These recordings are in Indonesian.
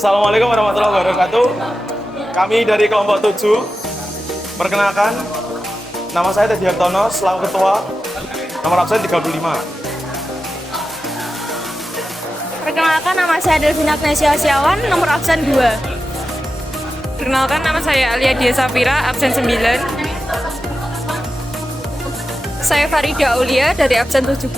Assalamualaikum warahmatullahi wabarakatuh. Kami dari kelompok 7. Perkenalkan, nama saya Teddy Hartono, selaku ketua, nomor absen 35. Perkenalkan, nama saya Delvina Agnesia Siawan, nomor absen 2. Perkenalkan, nama saya Alia Dia Safira, absen 9. Saya Farida Aulia dari absen 17.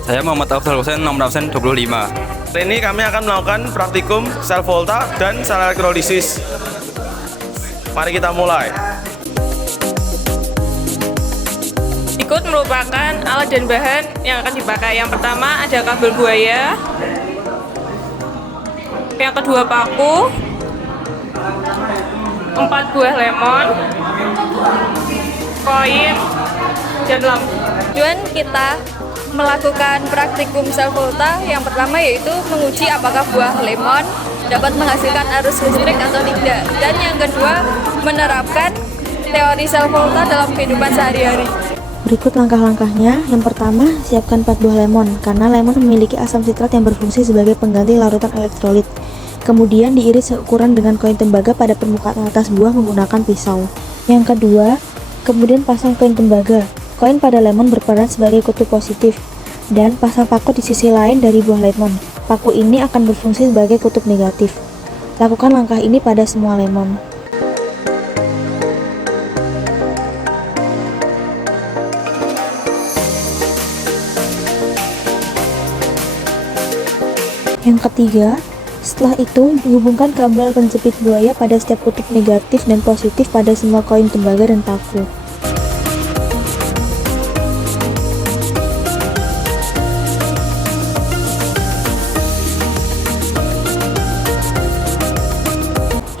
Saya Muhammad Afdal Hussein, nomor absen 25. Hari ini kami akan melakukan praktikum sel volta dan sel elektrolisis. Mari kita mulai. Berikut merupakan alat dan bahan yang akan dipakai. Yang pertama ada kabel buaya, yang kedua paku, 4 buah lemon, koin, dan lampu. Tujuan kita melakukan praktikum sel volta yang pertama yaitu menguji apakah buah lemon dapat menghasilkan arus listrik atau tidak. Dan yang kedua, menerapkan teori sel volta dalam kehidupan sehari-hari. Berikut langkah-langkahnya. Yang pertama, siapkan 4 buah lemon, karena lemon memiliki asam sitrat yang berfungsi sebagai pengganti larutan elektrolit. Kemudian diiris seukuran dengan koin tembaga pada permukaan atas buah menggunakan pisau. Yang kedua, kemudian pasang koin tembaga. Koin pada lemon berperan sebagai kutub positif, dan pasang paku di sisi lain dari buah lemon. Paku ini akan berfungsi sebagai kutub negatif. Lakukan langkah ini pada semua lemon. Yang ketiga, setelah itu dihubungkan kabel penjepit buaya pada setiap kutub negatif dan positif pada semua koin tembaga dan paku.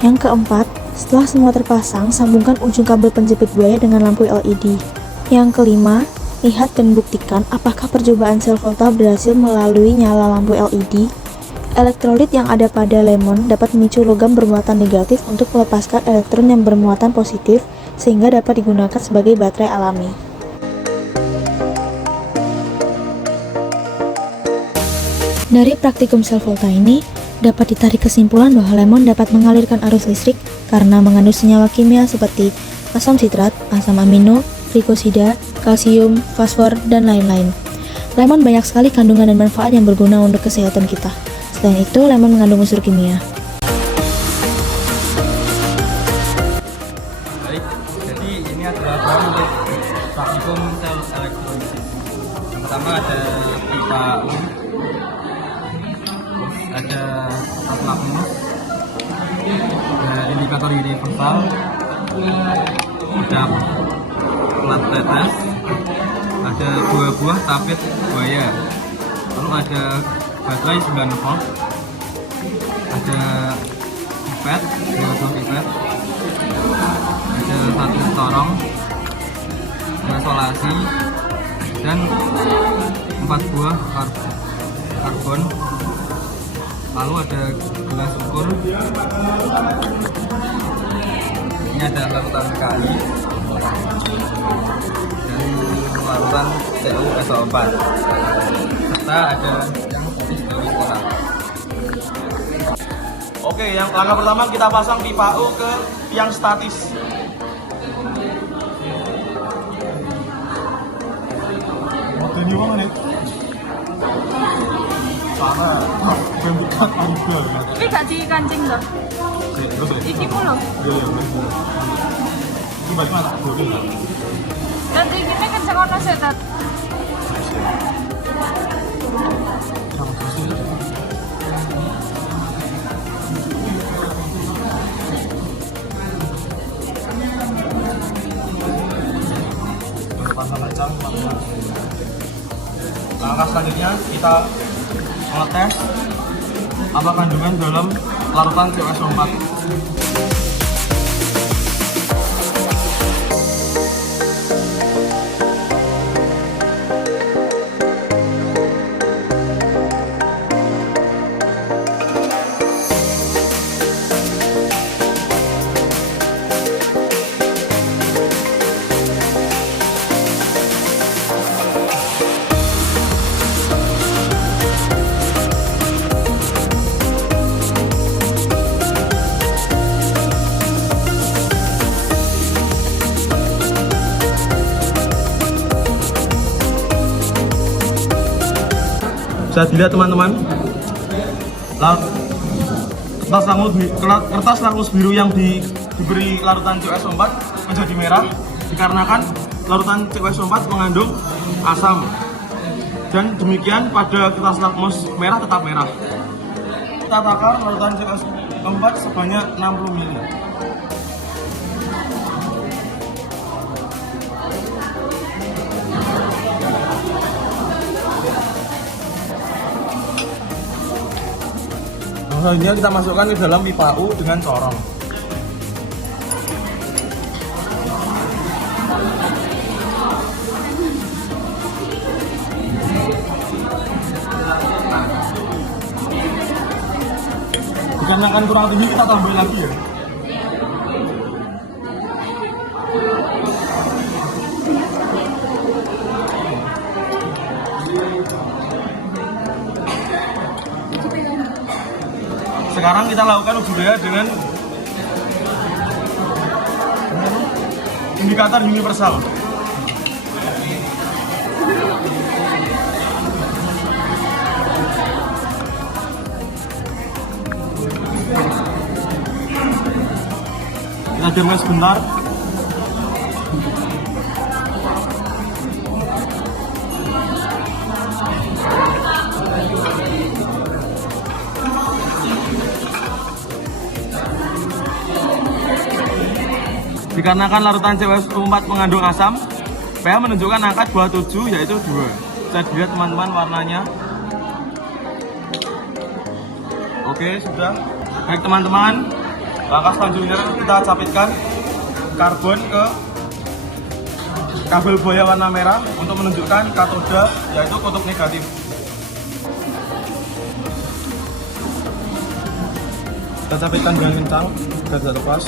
Yang keempat, setelah semua terpasang, sambungkan ujung kabel penjepit buaya dengan lampu LED. Yang kelima, lihat dan buktikan apakah percobaan sel volta berhasil melalui nyala lampu LED. Elektrolit yang ada pada lemon dapat memicu logam bermuatan negatif untuk melepaskan elektron yang bermuatan positif, sehingga dapat digunakan sebagai baterai alami. Dari praktikum sel volta ini, dapat ditarik kesimpulan bahwa lemon dapat mengalirkan arus listrik karena mengandung senyawa kimia seperti asam sitrat, asam amino, glikosida, kalsium, fosfor, dan lain-lain. Lemon banyak sekali kandungan dan manfaat yang berguna untuk kesehatan kita. Selain itu, lemon mengandung unsur kimia. Baik, jadi ini adalah bahan untuk praktikum sel elektrolisis. Yang pertama ada pipa ada magnet, ada indikator universal, ada plat tetes, ada 2 buah tapet buaya, lalu ada baterai 9 volt, ada pipet, 2 buah pipet, ada 1 corong, isolasi, dan 4 buah karbon. Lalu ada gelas ukur, ini ada larutan kali dan larutan CuSO4, serta ada yang putih dari sekolah. Oke, yang langkah pertama kita pasang pipa U ke tiang statis. Jadi mana nih? Sana, bentukan juga. Ini gak dikancing loh. Iki pun loh. Iya, betul. Itu bagaimana? Boleh nggak? Dan ini kenceng ono sih, Tat. Sama terus ini. Pasang kencang, Langkah selanjutnya kita mengetes apa kandungan dalam larutan CuSO4. Bisa dilihat teman-teman, kertas lakmus biru yang diberi larutan CuSO4 menjadi merah dikarenakan larutan CuSO4 mengandung asam, dan demikian pada kertas lakmus merah tetap merah. Kita takar larutan CuSO4 sebanyak 60 ml. Selanjutnya kita masukkan ke dalam pipa U dengan corong. Dikarenakan kurang tinggi kita tambahin lagi ya. Sekarang kita lakukan uji daya dengan indikator universal. Kita diamkan sebentar. Dikarenakan larutan CuSO4 mengandung asam, pH menunjukkan angka 27 yaitu 2. Bisa dilihat teman-teman warnanya. Oke, sudah. Baik teman-teman, langkah selanjutnya kita capitkan karbon ke kabel buaya warna merah untuk menunjukkan katoda yaitu kutub negatif. Kita capitkan dengan kencang agar tidak lepas.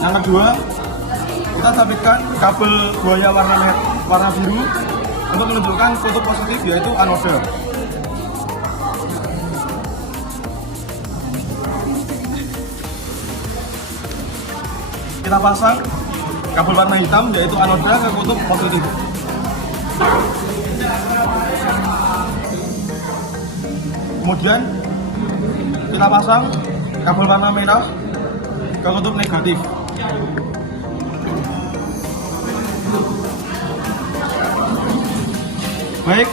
Yang kedua, kita sabitkan kabel buaya warna biru untuk menunjukkan kutub positif yaitu anoda. Kita pasang kabel warna hitam yaitu anoda ke kutub positif. Kemudian kita pasang kabel warna merah ke kutub negatif. Baik,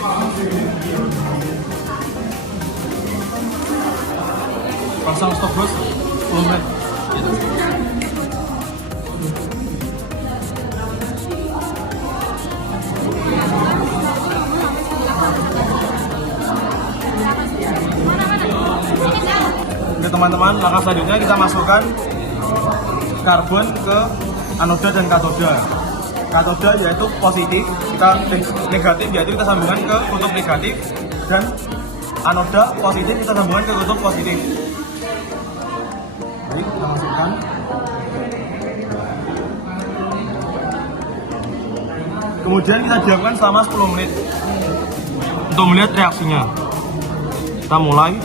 pasang stopwatch 10 menit. Oke teman-teman, langkah selanjutnya kita masukkan karbon ke anoda dan katoda. Katoda yaitu positif, kita negatif yaitu kita sambungkan ke kutub negatif, dan anoda positif kita sambungkan ke kutub positif. Baik, kita masukkan. Kemudian kita diamkan selama 10 menit untuk melihat reaksinya. Kita mulai.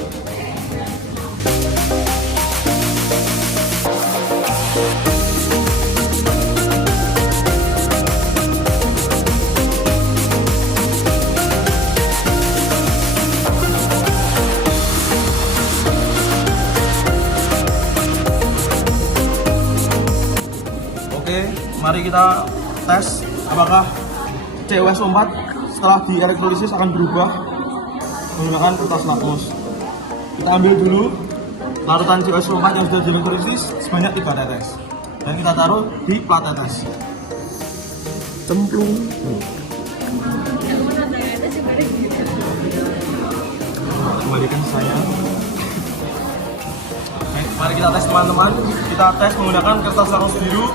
Mari kita tes apakah CuSO4 setelah dielektrolisis akan berubah menggunakan kertas lakmus. Kita ambil dulu larutan CuSO4 yang sudah dielektrolisis sebanyak 3 tetes dan kita taruh di plat tetes. Cemplung. Kembalikan saya. Baik, mari kita tes teman-teman. Kita tes menggunakan kertas lakmus biru.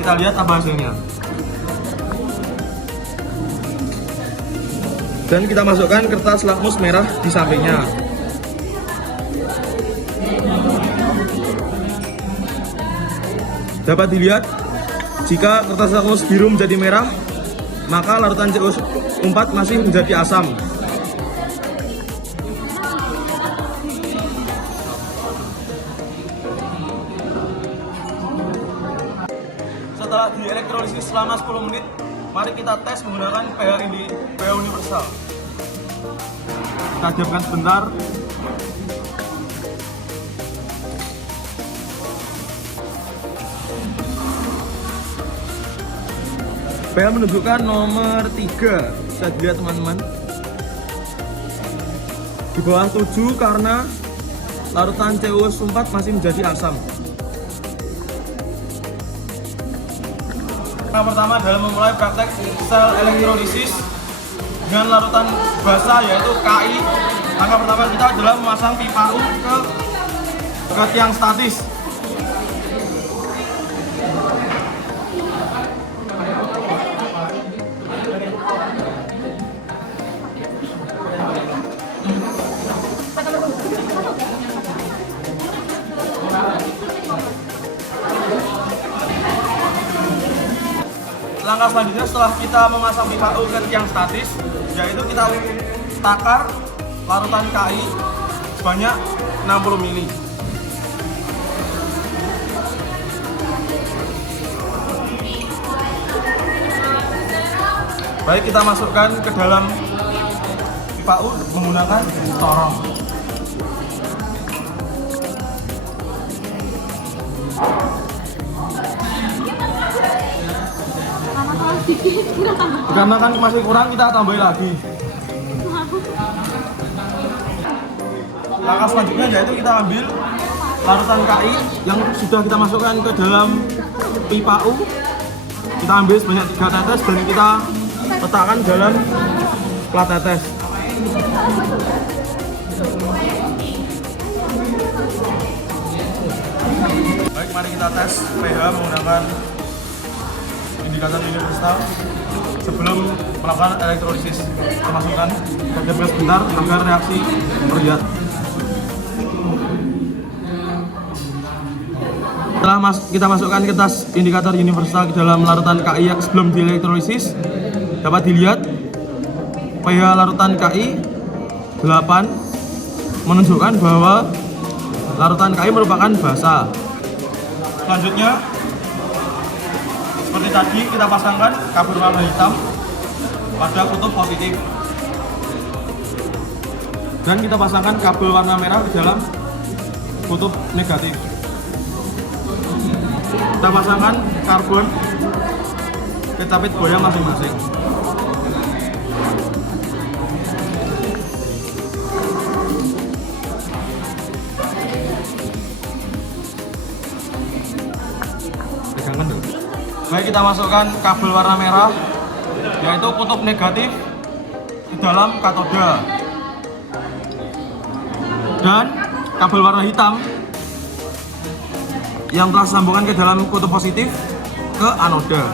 Kita lihat apa hasilnya. Dan kita masukkan kertas lakmus merah di sampingnya. Dapat dilihat, jika kertas lakmus biru menjadi merah, maka larutan CuSO4 masih menjadi asam. Setelah dielektrolisis selama 10 menit, mari kita tes menggunakan pH universal. Kita diamkan sebentar. PH menunjukkan nomor 3. Bisa dilihat teman-teman. Di bawah 7 karena larutan CuO4 masih menjadi asam. Yang pertama adalah memulai praktek sel elektrolisis dengan larutan basa yaitu Ki. Langkah pertama kita adalah memasang pipa U ke tiang statis. Langkah selanjutnya setelah kita memasang pipa U ke tiang statis, yaitu kita takar larutan Ki sebanyak 60 ml. Baik, kita masukkan ke dalam pipa U menggunakan torong. Karena kan masih kurang, kita tambahin lagi. Langkah selanjutnya yaitu kita ambil larutan Ki yang sudah kita masukkan ke dalam pipa U. Kita ambil sebanyak 3 tetes dan kita letakkan dalam plat tetes. Baik, mari kita tes pH menggunakan indikator universal sebelum melakukan elektrolisis. Kita masukkan ke sebentar agar reaksi terlihat. Setelah kita masukkan kertas indikator universal ke dalam larutan Ki sebelum dielektrolisis, dapat dilihat pH larutan Ki 8 menunjukkan bahwa larutan Ki merupakan basa. Selanjutnya, seperti tadi, kita pasangkan kabel warna hitam pada kutub positif dan kita pasangkan kabel warna merah ke dalam kutub negatif. Kita pasangkan karbon ke capit buaya masing-masing. Pegangkan dulu. Baik, kita masukkan kabel warna merah yaitu kutub negatif di dalam katoda dan kabel warna hitam yang telah disambungkan ke dalam kutub positif ke anoda.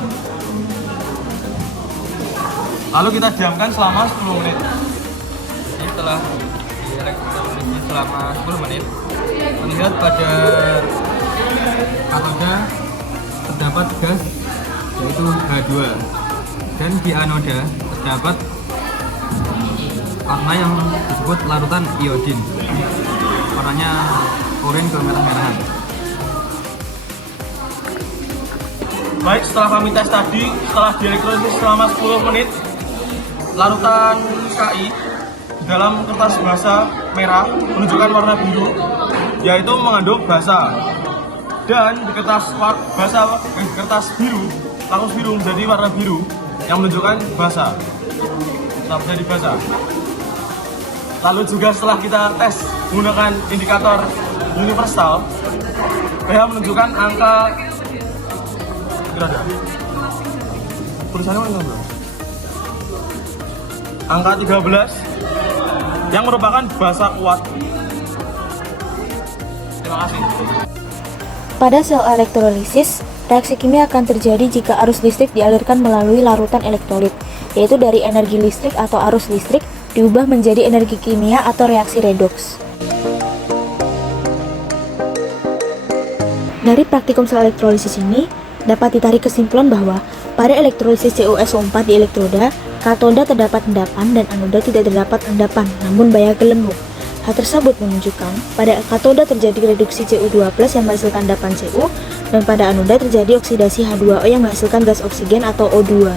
Lalu kita diamkan selama 10 menit. Ini setelah dielektrolisis selama 10 menit, terlihat pada katoda terdapat gas yaitu H2 dan di anoda terdapat warna yang disebut larutan iodin, warnanya oranye ke merah-merahan. Baik, setelah kami tes tadi, setelah dielektrolisis selama 10 menit, larutan Ki dalam kertas basa merah menunjukkan warna biru, yaitu mengandung basa. Dan di kertas biru, lakus biru menjadi warna biru yang menunjukkan basa. Tetap menjadi basa. Lalu juga setelah kita tes menggunakan indikator universal, pH menunjukkan angka berada. Tulisannya mana bro? Angka 13 yang merupakan basa kuat. Terima kasih. Pada sel elektrolisis, reaksi kimia akan terjadi jika arus listrik dialirkan melalui larutan elektrolit, yaitu dari energi listrik atau arus listrik diubah menjadi energi kimia atau reaksi redoks. Dari praktikum sel elektrolisis ini, dapat ditarik kesimpulan bahwa pada elektrolisis CuSO4 di elektroda, katoda terdapat endapan dan anoda tidak terdapat endapan, namun baya gelembung. Hal tersebut menunjukkan pada katoda terjadi reduksi Cu2+ yang menghasilkan endapan Cu, dan pada anoda terjadi oksidasi H2O yang menghasilkan gas oksigen atau O2.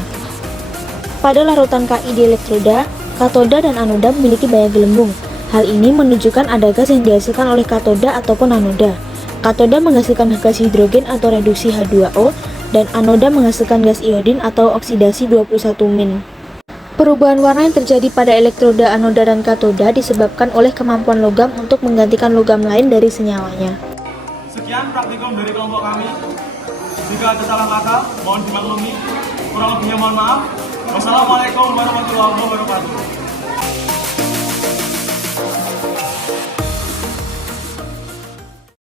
Pada larutan Ki di elektroda, Katoda dan anoda memiliki daya gelembung. Hal ini menunjukkan ada gas yang dihasilkan oleh katoda ataupun anoda. Katoda menghasilkan gas hidrogen atau reduksi H2O, dan anoda menghasilkan gas iodin atau oksidasi 21-min. Perubahan warna yang terjadi pada elektroda anoda dan katoda disebabkan oleh kemampuan logam untuk menggantikan logam lain dari senyawanya. Sekian praktikum dari kelompok kami. Jika ada salah kata, mohon dimaklumi. Kurang lebihnya mohon maaf. Wassalamualaikum warahmatullahi wabarakatuh.